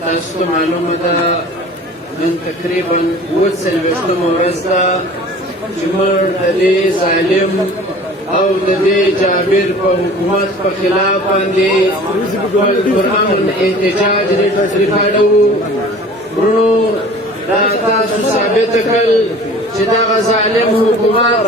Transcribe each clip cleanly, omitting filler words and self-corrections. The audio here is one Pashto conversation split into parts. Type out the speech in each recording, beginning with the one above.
تاسو ته معلومه ده نن تقریبا 40مه ورځ ده چې موږ د دې ظالم او د دې جابر په حکومت په خلاف باندې خپل پرامن احتجاج ریکارډوو. ورونو دا تاسو ثابت کړل چې دغه ظالم حکومت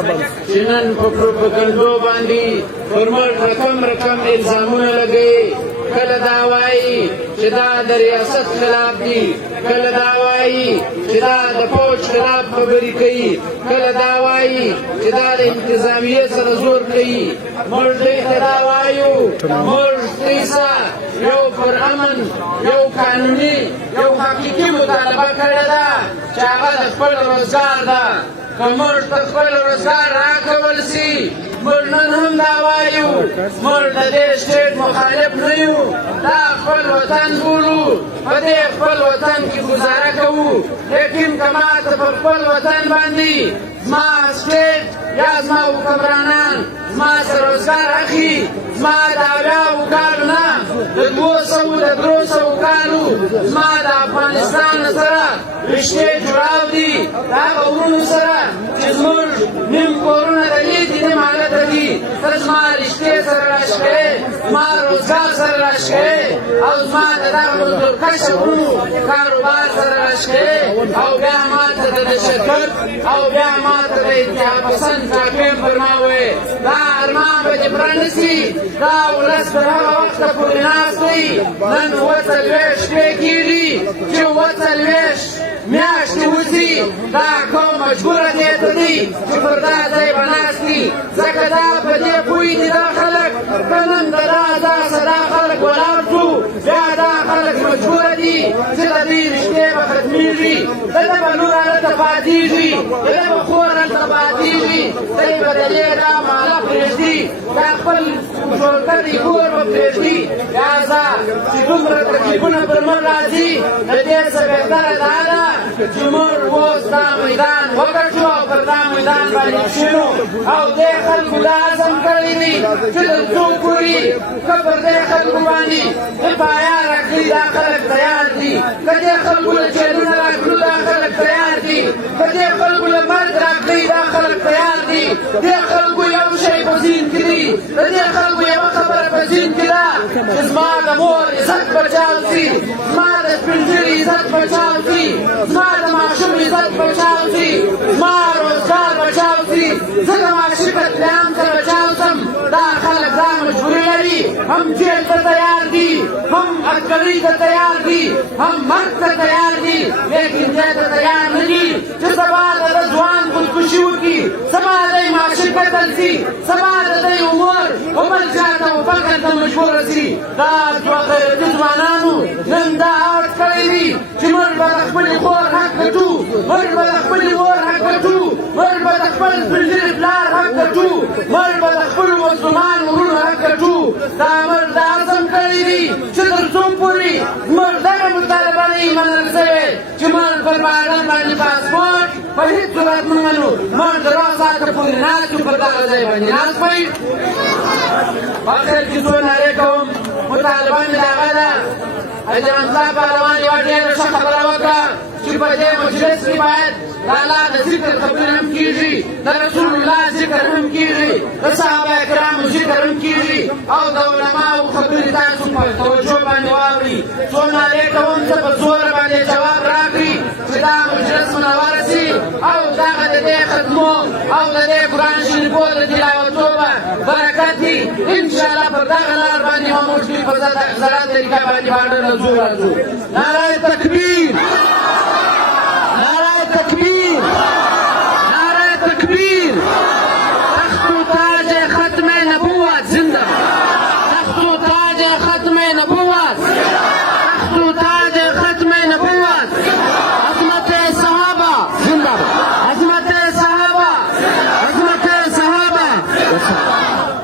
چې نن په پروپاګانډو باندې پر موږ رقم الزامونه لګوي، کله دا وایي چې دا د ریاست خلاف دي، کله دا وایي چې دا د فوج خلاف خبرې کوي، کله دا وایي چې دا د انتظامیې سره زور کوي. موږ دوی ته دا وایو موږ دوی سره یو پرامن یو قانوني یو حقیقي مطالبه کړې ده چې هغه د خپل روزګار ده. که موږ ته خپل روزګار راکول سي موږ نن هم دا وایو موږ د دې سټیټ مخالف نه یو، دا خپل وطن بولو، په دې خپل وطن کې ګزاره کوو. لیکن که ماته په خپل وطن باندې زما سټیټ یا زما حکمرانان زما څخه روزګار اخلي، زما د 80 کالو نه د 200 د 300 کالو زما د افغانستان سره رشتې جوړاو دي، د هغه ورونو سره چې زموږ نیم کورونه د دې دي نیم هلته دي، ته زما رشتې سره راشکې، زما روزګار سره راشکې او زما د دغه مزدورکشه ورونو کاروبار سره راشکې او بیا ماته د تشدد او بیا ماته د اتحاد پسند حاکم پر ما ووایې دا ارمان به دې پوره نه سي، دا ولس تر هغه وخته پورې ناست دی. نن 40 شپې کېږي چې 40 میاشتې وځي دا قوم مجبوره دې ته دی چې پر دا ځای به ناست دي، ځکه دا په دې پوه دي دا خلک که نن د دا خلک ولاړ شو بیا دا خلک مجبوره دي چې د دې رشتې به ختمېږي، د ده به لور هلته پاتېږي، د ده به خور هلته پاتېږي، دی به د دې دا محله پرېږدي، دا خپل جوړ کړی کور به پرېږدي. لهذا چې دومره تکلیفونه پر موږ راځي د دې څه بهتره دا ده چې موږ اوس دا میدان وګټو او پر دا میدان باندې کښېنو او دې خلکو دا عزم کړی دی چې تر څو پورې که پر دې خلکو باندې د پایا راکړي دا خلک تیار دي، که دې خلکو له جیلونه راکړو دا خلک تیار دي، که دې خلکو له مرګ راکړي دا خلک تیار دي. دې خلکو یو شی په ذهن کې دي، د دې خلکو یوه خبره په ذهن کې ده چې زما د مور عزت بچاو سي، زما د سپین ږیري عزت بچاو سي، زما د ماشوم عزت بچاو سي، زما روزګار بچاو سي، زه د معاشي قتلعام سره بچاو سم. دا خلک دا مجبوري لري، هم جیل ته تیار دي، هم عسکري ته تیار دي، هم مرګ ته تیار دي، لیکن دې ته تیار نه دي چې سبا د ځوان خودکشي وکړي، سبا دی معاشي قتل سي، سبا د دی عمر زیاته او فقر ته مجبوره سي. دا دوه غیرتي ځوانانو نن دا عهد کړی دی چې موږ به د خپلې خور حق ګټو، موږ به د خپلې مور حق ګټو، موږ به د خپل سپین ږیري پلار حق ګټو، موږ به د خپلو مظلومانو ورونو حق ګټو. دا موږ دا عزم کړی دی چې تر څو پورې موږ دغه مطالبه نه وي منل شوې چې موږ پر بهرن باندې پاسپورټ په هېڅ صورت نه منو. موږ د 2 ساعته پورې ناست یو، پر دغه ځای باندې ناست وئ. اخر کې زه نارې کوم مطالبه مې د هغه ده اجرمزا پهلوان یوه ډېره ښه خبره وکړه چې په دې مجلس کې باید د الله د ذکر خبرې هم کېږي، د رسول الله ذکر هم کېږي، د صحابه کرامو ذکر هم کېږي او د علماو خبرې تاسو په توجه باندې واورئ. څو نارې کوم څه په زوره باندې جواب راکړي چې دا مجلس منور سي او دغه د دې ختمو او د دې قرآن شریفو د تلاوتو به برکت دي. انشاءالله پر دغه لار باندې به موږ په زړه طریقه باندې باندې راځو. نعره تکبیر.